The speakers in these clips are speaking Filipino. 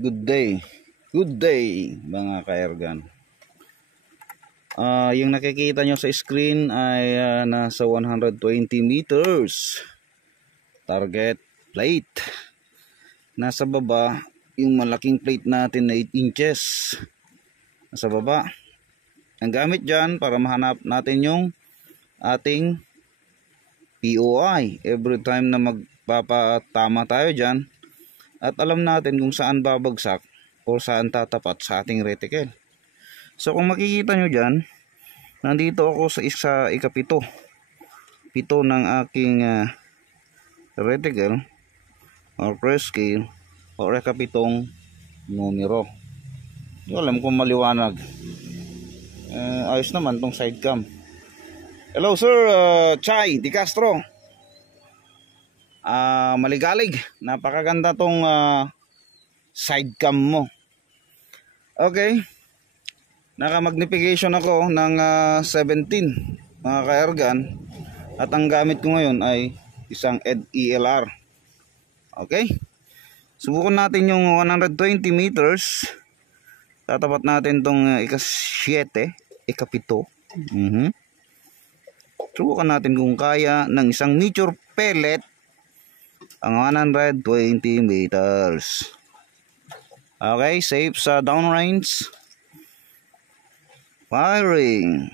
Good day. Good day mga ka-airgun. Yung nakikita nyo sa screen ay nasa 120 meters. Target plate. Nasa baba yung malaking plate natin na 8 inches. Nasa baba. Ang gamit dyan para mahanap natin yung ating POI. Every time na magpapatama tayo dyan, at alam natin kung saan babagsak o saan tatapat sa ating reticle. So kung makikita nyo dyan, nandito ako sa ikapito. Pito ng aking reticle or press scale o ikapitong numero. Hindi alam kung maliwanag. Ayos naman tong side cam. Hello sir, Chai Di Castro. Maligalig, napakaganda tong side cam mo. Okay, naka-magnification ako ng 17 mga ka-airgun, at ang gamit ko ngayon ay isang ELR. Okay, subukan natin yung 120 meters. Tatapat natin tong ika-7, ika-7. Subukan natin kung kaya ng isang nature pellet ang 120 meters. Okay, safe sa downrange. Firing.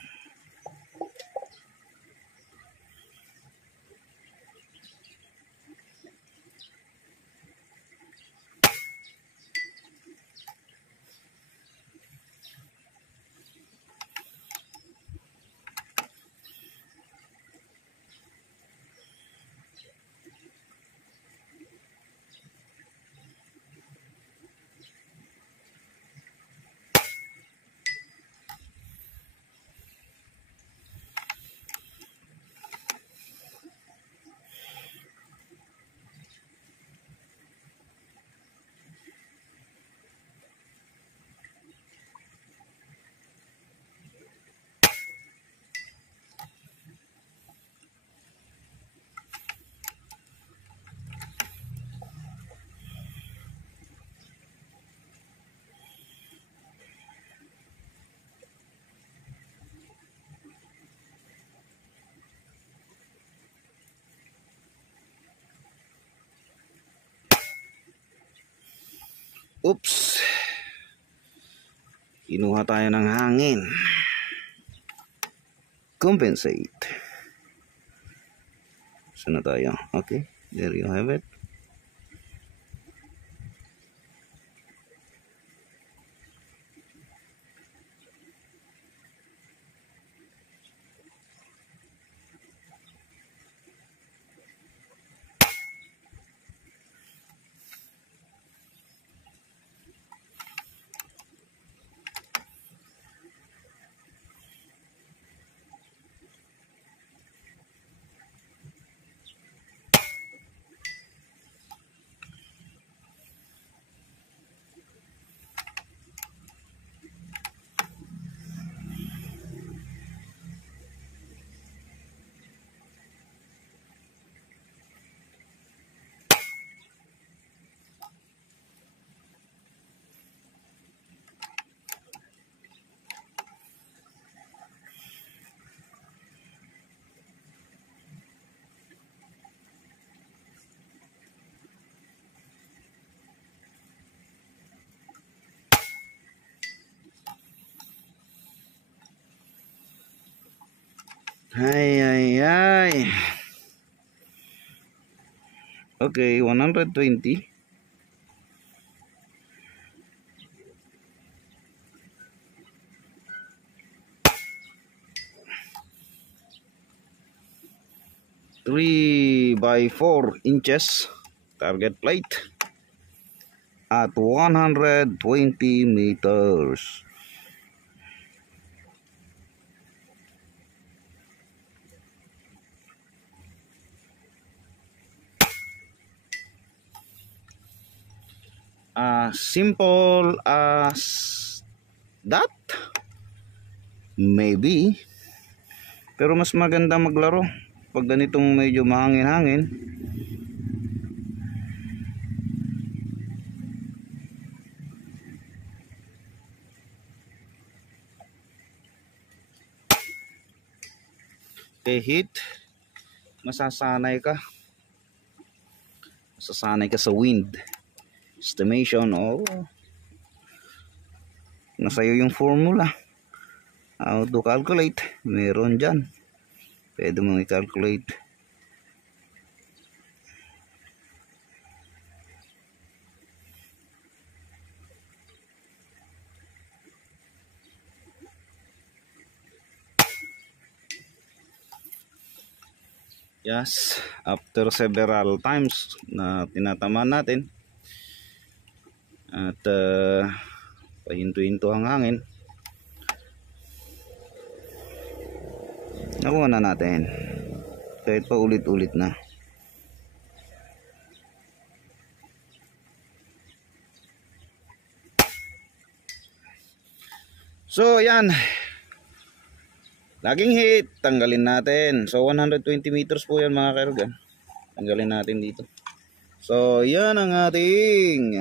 Oops. Kinuha tayo ng hangin. Compensate. Saan na tayo? Okay, there you have it. Ay. Okay, 120. Three by 4 inches target plate at 120 meters. Simple as that, maybe, pero mas maganda maglaro pag ganitong medyo mahangin-hangin. kay heat, masasanay ka sa wind estimation. Nasa iyo yung formula, how to calculate. Meron dyan, pwede mong i-calculate. Yes, after several times na tinatamaan natin at pahinto-hinto ang hangin, nakuha na natin kahit pa ulit-ulit na. So yan, laging hit, tanggalin natin. So 120 meters po yan mga kaergan, tanggalin natin dito. So yan ang ating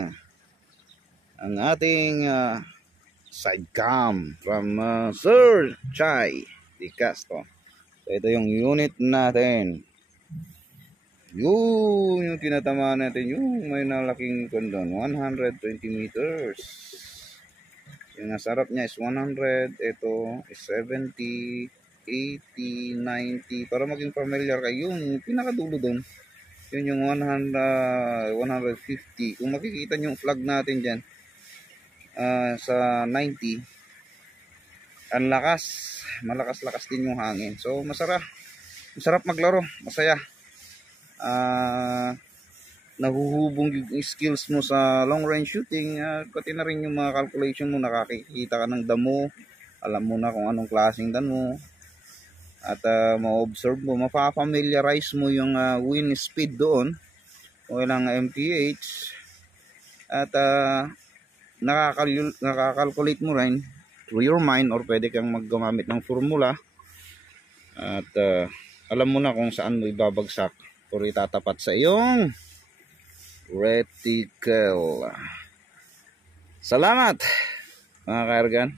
side cam from Sir Chai Di Castro. So ito yung unit natin, yung tinatamaan natin, yung may nalaking kondon, 120 meters. Yung nasa harap niya is 100, ito is 70, 80, 90. Para maging familiar kayo, yung pinakadulo doon, yun yung 150. Kung makikita nyo yung flag natin dyan, sa 90, ang lakas, malakas-lakas din yung hangin. So masarap maglaro, masaya. Nahuhubong yung skills mo sa long range shooting, pati na rin yung mga calculation mo, nakakikita ka ng damo, alam mo na kung anong klaseng damo, at ma-observe mo, mapapamiliarize mo yung wind speed doon, o ilang mph, at nakakalculate mo rin through your mind, or pwede kang maggamit ng formula, at alam mo na kung saan mo ibabagsak or itatapat sa iyong reticle. Salamat mga kaergan.